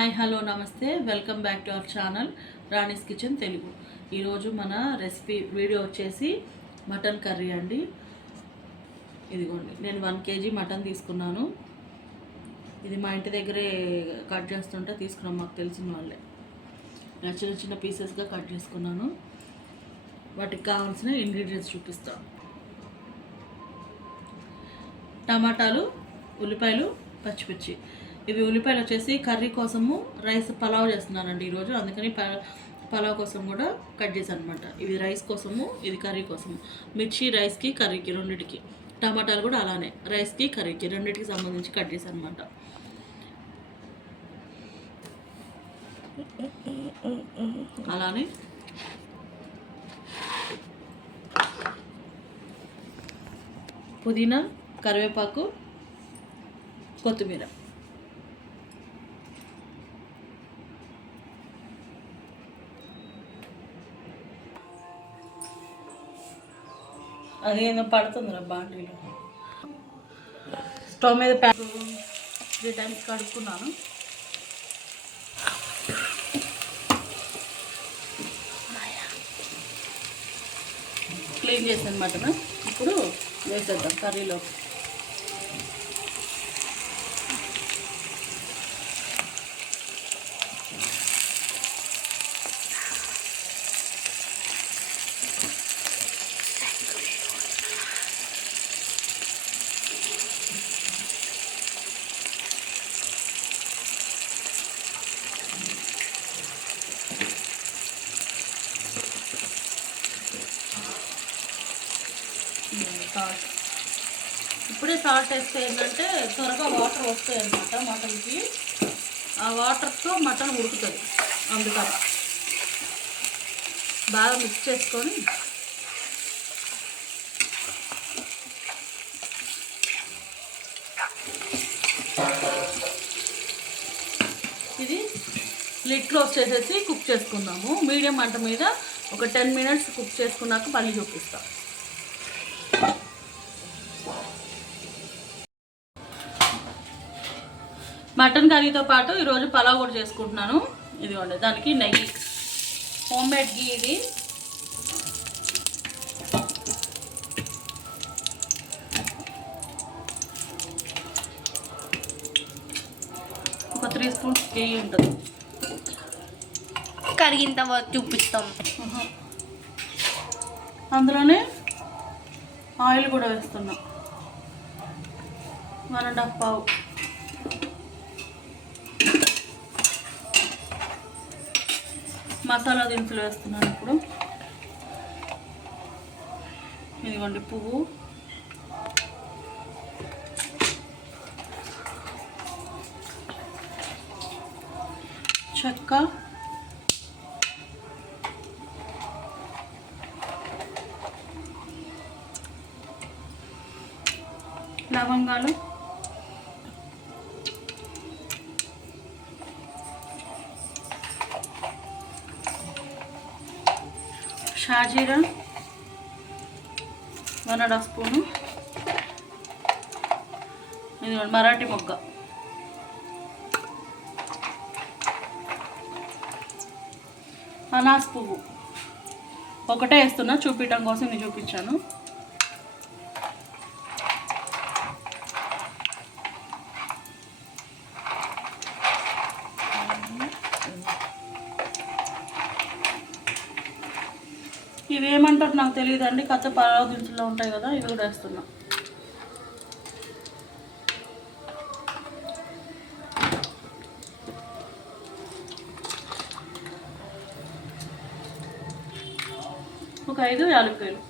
Hi hello నమస్తే. Welcome back to our channel Rani's kitchen Telugu. ఈరోజు మన recipe video వచ్చేసి మటన్ కర్రీ అండి. ఇదిగోండి నేను వన్ కేజీ మటన్ తీసుకున్నాను. ఇది మా ఇంటి దగ్గరే కట్ చేస్తుంటే తీసుకున్నాం మాకు తెలిసిన వాళ్ళే. ఇలా చిన్న చిన్న పీసెస్గా కట్ చేసుకున్నాను. వాటికి కావాల్సిన ఇంగ్రీడియంట్స్ చూపిస్తాను టమాటాలు ఉల్లిపాయలు పచ్చిమిర్చి. ఇవి ఉల్లిపాయలు వచ్చేసి కర్రీ కోసము రైస్ పలావ్ చేస్తున్నానండి ఈరోజు. అందుకని ప- పలావ్ కోసం కూడా కట్ చేశాను అనమాట ఇది రైస్ కోసము ఇది కర్రీ కోసము. మిర్చి రైస్కి కర్రీకి రెండిటికి. టమాటాలు కూడా అలానే రైస్కి కర్రీకి రెండింటికి సంబంధించి కట్ చేశాను అనమాట అలానే పుదీనా కరివేపాకు కొత్తిమీర. అది ఏదో పడుతుంది రా బాండీలో. స్టవ్ మీద ప్యాన్ త్రీ టైమ్స్ కడుక్కున్నాను. క్లీన్ చేసాను మటన్. ఇప్పుడు వేసేద్దాం కర్రీలో సాల్ట్. ఇప్పుడే సాల్ట్ వేస్తే ఏంటంటే త్వరగా వాటర్ వస్తాయి అనమాట మటన్కి. ఆ వాటర్తో మటన్ ఉడుకుతుంది అందుకని. బాగా మిక్స్ చేసుకొని ఇది లిడ్ క్లోజ్ చేసేసి కుక్ చేసుకుందాము. మీడియం మంట మీద ఒక టెన్ మినిట్స్ కుక్ చేసుకున్నాక మళ్ళీ చూపిస్తాం. మటన్ కర్రీతో పాటు ఈరోజు పలావ్ కూడా చేసుకుంటున్నాను. ఇదిగోండి దానికి నెయ్యి. హోమ్ మేడ్ గీ ఇది. ఒక త్రీ స్పూన్స్ నెయ్యి ఉంటుంది. కడిగిన తర్వాత చూపిస్తాం. అందులోనే ఆయిల్ కూడా వేస్తున్నాం. వన్ అండ్ హాఫ్ పావు. మసాలా దినుసులు వేస్తున్నాను ఇప్పుడు. ఇదిగోండి పువ్వు. చెక్క. లవంగాలు. షాజీరా వన్ అండ్ హాఫ్ స్పూను ఇది మరాఠీ మొగ్గ. అనాస్ పువ్వు. ఒకటే వేస్తున్నా చూపించడం కోసం ఇది చూపించాను ఇవి ఏమంటారు నాకు తెలియదు అండి కచ్చ పలావ్ దినుసుల్లో ఉంటాయి కదా ఇవి కూడా వేస్తున్నా. ఒక ఐదు యాలక్కాయలు.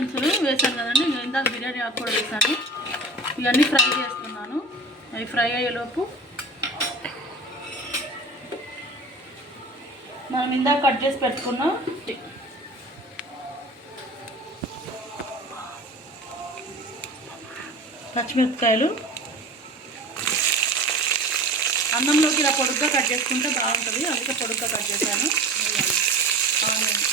దినుసులు వేసాను కదండి. నేను ఇందాక బిర్యానీ ఆకు కూడా వేసాను ఇవన్నీ ఫ్రై చేస్తున్నాను. అవి ఫ్రై అయ్యేలోపు మనం ఇందాక కట్ చేసి పెట్టుకున్నాం పచ్చిమిరపకాయలు అన్నంలోకి ఇలా పొడుగ్గా కట్ చేసుకుంటే బాగుంటుంది. అందుకే పొడుగ్గా కట్ చేశాను ఇదిగోండి. అవునండి.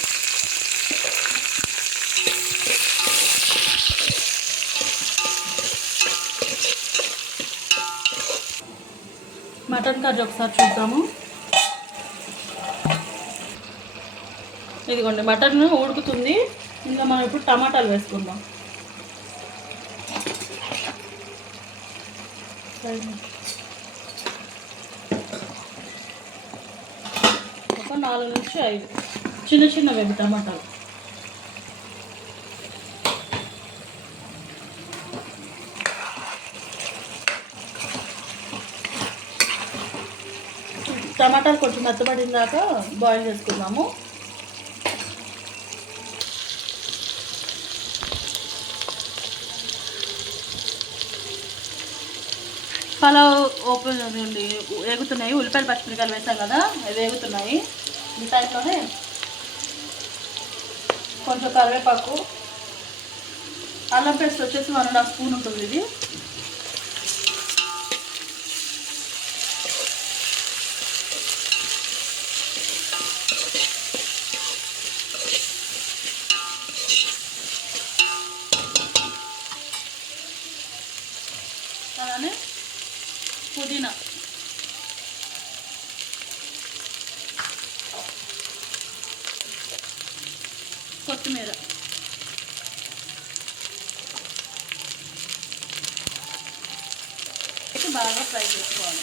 మటన్ కర్రీ ఒకసారి చూద్దాము. ఇదిగోండి మటన్ ఉడుకుతుంది. ఇంకా మనం ఇప్పుడు టమాటాలు వేసుకుందాం. ఒక నాలుగు నుంచి ఐదు. చిన్న చిన్నవి అవి టమాటాలు. టమాటాలు కొంచెం మెత్తబడిన దాకా బాయిల్ చేసుకుందాము. పలావ్ ఓపెన్ ఉంది వేగుతున్నాయి. ఉల్లిపాయలు పచ్చిమిరకాయలు వేసాం కదా అవి వేగుతున్నాయి. ఈ టైంలోనే కొంచెం కరివేపాకు అల్లం పేస్ట్ వచ్చేసి వన్ అండ్ హాఫ్ స్పూన్ ఉంటుంది ఇది అలానే పుదీనా కొత్తిమీర ఇది బాగా ఫ్రై చేసుకోవాలి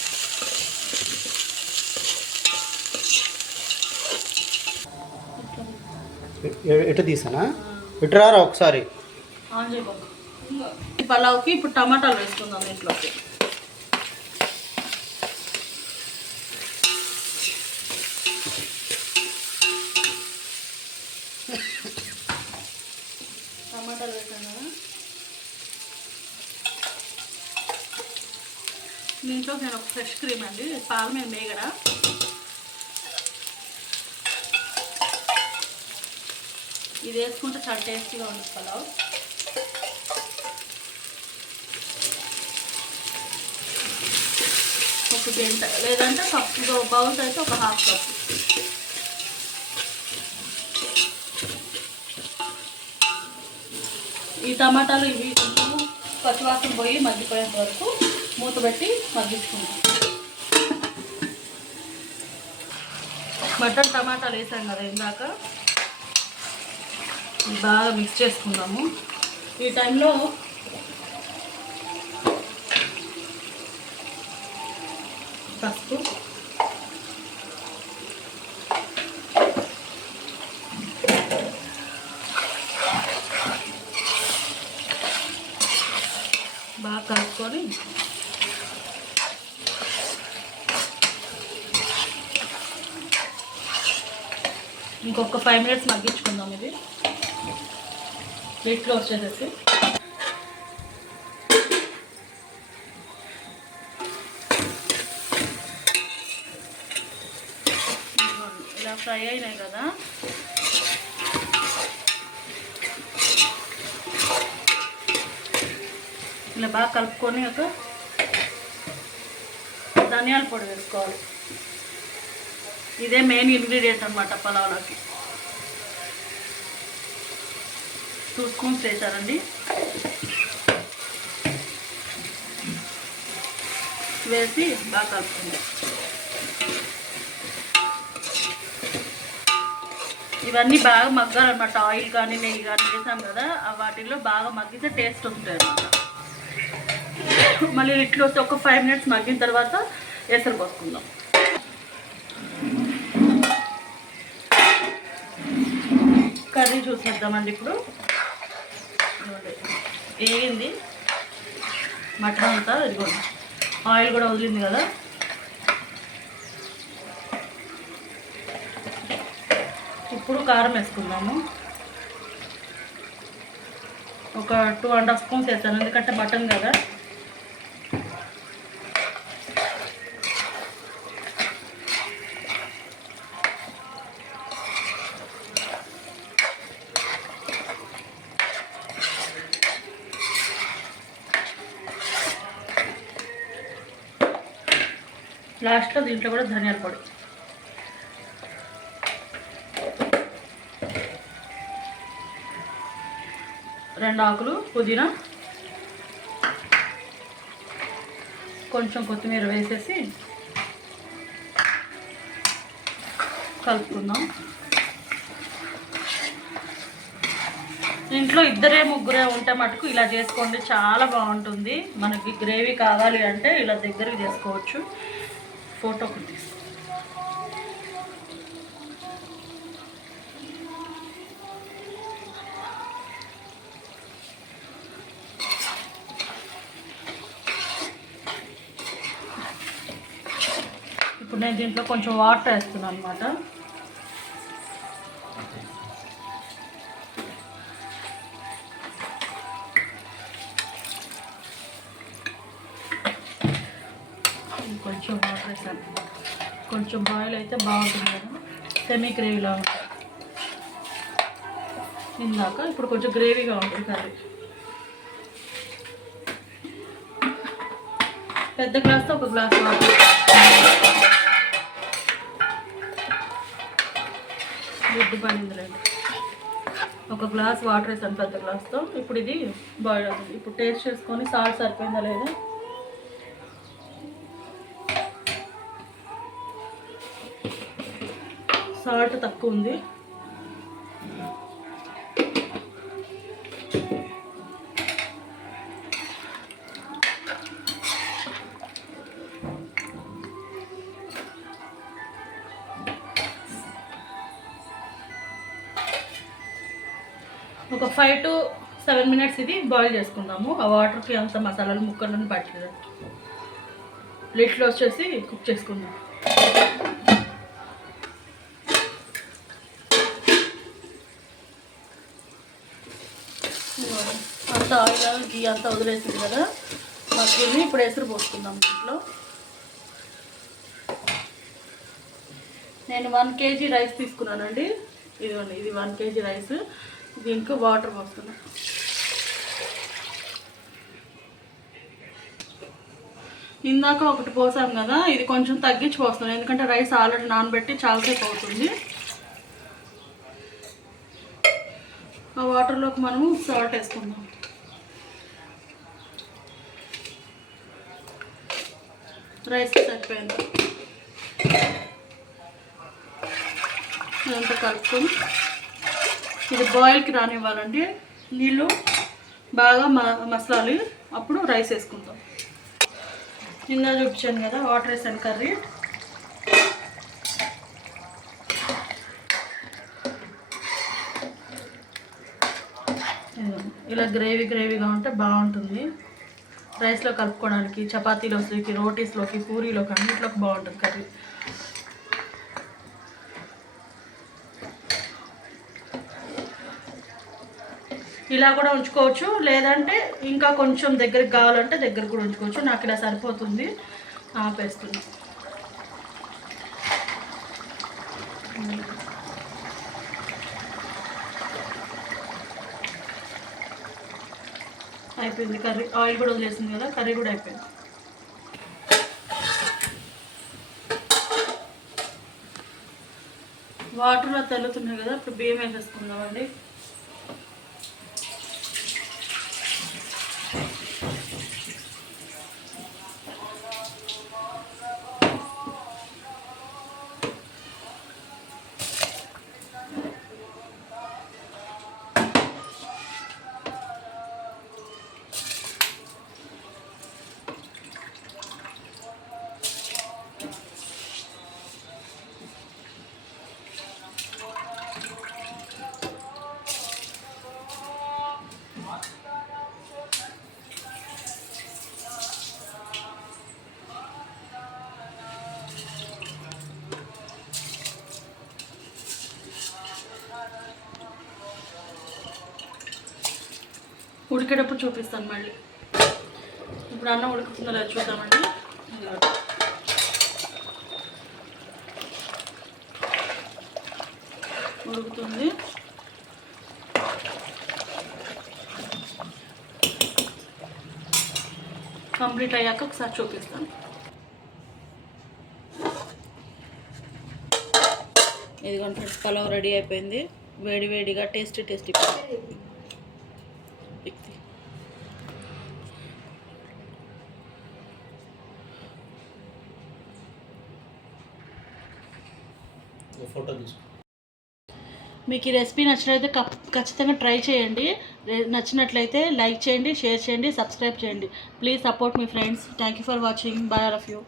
ఎ- ఎటు తీసానా? ఇటు రారా ఒకసారి? పలావ్కి ఇప్పుడు టమాటాలు వేసుకుందాం దీంట్లోకి టమాటాలు వేసాను? కదా దీంట్లో నేను ఒక ఫ్రెష్ క్రీమ్ అండి. పాలు మేము మేగడ ఇది వేసుకుంటే చాలా టేస్టీగా ఉంటుంది పలావ్. ఒక గంట లేదంటే కప్పు బౌల్స్ అయితే ఒక హాఫ్ కప్. ఈ టమాటాలు ఇవి కొంచెం పచ్చివాసన పోయి మగ్గిపోయేంత వరకు మూత పెట్టి మగ్గించుకుంటాం. మటన్ టమాటాలు వేసాం కదా ఇందాక. బాగా మిక్స్ చేసుకుందాము. ఈ టైంలో పసుపు. బాగా కలుపుకొని ఇంకొక ఫైవ్ మినిట్స్ మగ్గించుకుందాం ఇది. ప్లేట్లో వచ్చేసేసి ఇలా ఫ్రై అయినాయి కదా. ఇలా బాగా కలుపుకొని ఒక ధనియాల పొడి వేసుకోవాలి. ఇదే మెయిన్ ఇంగ్రీడియంట్ అనమాట పలావ్లోకి. టూ స్పూన్స్ వేసారండి వేసి బాగా కలుపుకుందాం. ఇవన్నీ బాగా మగ్గాలన్నమాట. ఆయిల్ కానీ నెయ్యి కానీ వేసాం కదా వాటిల్లో బాగా మగ్గితే టేస్ట్ ఉంటుంది అనమాట మళ్ళీ ఇట్లా వస్తే ఒక ఫైవ్ మినిట్స్ మగ్గిన తర్వాత ఎసరు పోసుకుందాం. కర్రీ చూసేద్దామండి ఇప్పుడు. వేగింది మటన్ అంతా ఇదిగోండి ఆయిల్ కూడా వదిలింది కదా. ఇప్పుడు కారం వేసుకుందాము. ఒక టూ అండ్ హాఫ్ స్పూన్స్ వేస్తాను ఎందుకంటే మటన్ కదా. లాస్ట్లో దీంట్లో కూడా ధనియాల పొడి. రెండు ఆకులు పుదీనా. కొంచెం కొత్తిమీర వేసేసి కలుపుకుందాం. ఇంట్లో ఇద్దరే ముగ్గురే ఉంటే మటుకు ఇలా చేసుకోండి చాలా బాగుంటుంది. మనకి గ్రేవీ కావాలి అంటే ఇలా దగ్గరకు చేసుకోవచ్చు. ఫోటో ఒకటి తీసుకో. ఇప్పుడు నేను దీంట్లో కొంచెం వాటర్ వేస్తున్నాను అనమాట అయితే బాగుంటుంది కదా. సెమీ గ్రేవీలా ఉంటుంది. ఇందాక ఇప్పుడు కొంచెం గ్రేవీగా ఉంటుంది కర్రీ. పెద్ద గ్లాస్తో ఒక గ్లాస్ వాటర్ గుడ్డు పడిందిలేండి ఒక గ్లాస్ వాటర్ వేసాను పెద్ద గ్లాస్తో ఇప్పుడు ఇది బాయిల్ అవుతుంది. ఇప్పుడు టేస్ట్ చేసుకొని సాల్ట్ సరిపోయిందా లేదా? సాల్ట్ తక్కువ ఉంది. ఒక ఫైవ్ టు సెవెన్ మినిట్స్ ఇది బాయిల్ చేసుకుందాము. ఆ వాటర్కి అంత మసాలాలు ముక్కలను పట్టలేదు. లిట్లో వచ్చేసి కుక్ చేసుకుందాం. అంత ఆయిల్ గీ అంతా వదిలేసింది కదా మగ్గుల్ని ఇప్పుడు ఎసురు పోసుకుందాం దీంట్లో. నేను వన్ కేజీ రైస్ తీసుకున్నానండి. ఇదిగోండి ఇది వన్ కేజీ రైస్. దీనికి వాటర్ పోస్తున్నా ఇందాక ఒకటి పోసాం కదా ఇది కొంచెం తగ్గించి పోస్తున్నాను. ఎందుకంటే రైస్ ఆల్రెడీ నానబెట్టి చాలాసేపు అవుతుంది. ఆ వాటర్లోకి మనము సాల్ట్ వేసుకుందాం. రైస్ సరిపోయింది? ఇదంతా కలుపుకొని ఇది బాయిల్కి రానివ్వాలండి. నీళ్ళు బాగా మ మసాలి అప్పుడు రైస్ వేసుకుంటాం నిన్న చూపించాను కదా వాటర్ వేసాను కర్రీ ఇదిగోండి. ఇలా గ్రేవీ గ్రేవీగా ఉంటే బాగుంటుంది. రైస్లో కలుపుకోవడానికి చపాతీలోకి రోటీస్లోకి పూరీలోకి అన్నింటిలోకి బాగుంటుంది కర్రీ. ఇలా కూడా ఉంచుకోవచ్చు. లేదంటే ఇంకా కొంచెం దగ్గరికి కావాలంటే దగ్గర కూడా ఉంచుకోవచ్చు. నాకు ఇలా సరిపోతుంది. ఆపేస్తుంది అయిపోయింది. కర్రీ ఆయిల్ కూడా వదిలేసింది కదా కర్రీ కూడా అయిపోయింది. వాటర్లో తల్లుతున్నాయి కదా ఇప్పుడు బియ్యం వేసేసుకుందామండి. ఉడికేటప్పుడు చూపిస్తాను మళ్ళీ. ఇప్పుడు అన్నం ఉడుకుతుందో లేదా చూద్దామండి. ఉడుకుతుంది. కంప్లీట్ అయ్యాక ఒకసారి చూపిస్తాను. ఇదిగోండి ఫ్రెండ్స్ పలావ్ రెడీ అయిపోయింది. వేడి వేడిగా టేస్టీ టేస్టీ. మీకు ఈ రెసిపీ నచ్చినట్లయితే కప్- ఖచ్చితంగా ట్రై చేయండి. నచ్చినట్లయితే లైక్ చేయండి షేర్ చేయండి సబ్స్క్రైబ్ చేయండి. Please support me friends. Thank you for watching. Bye all of you.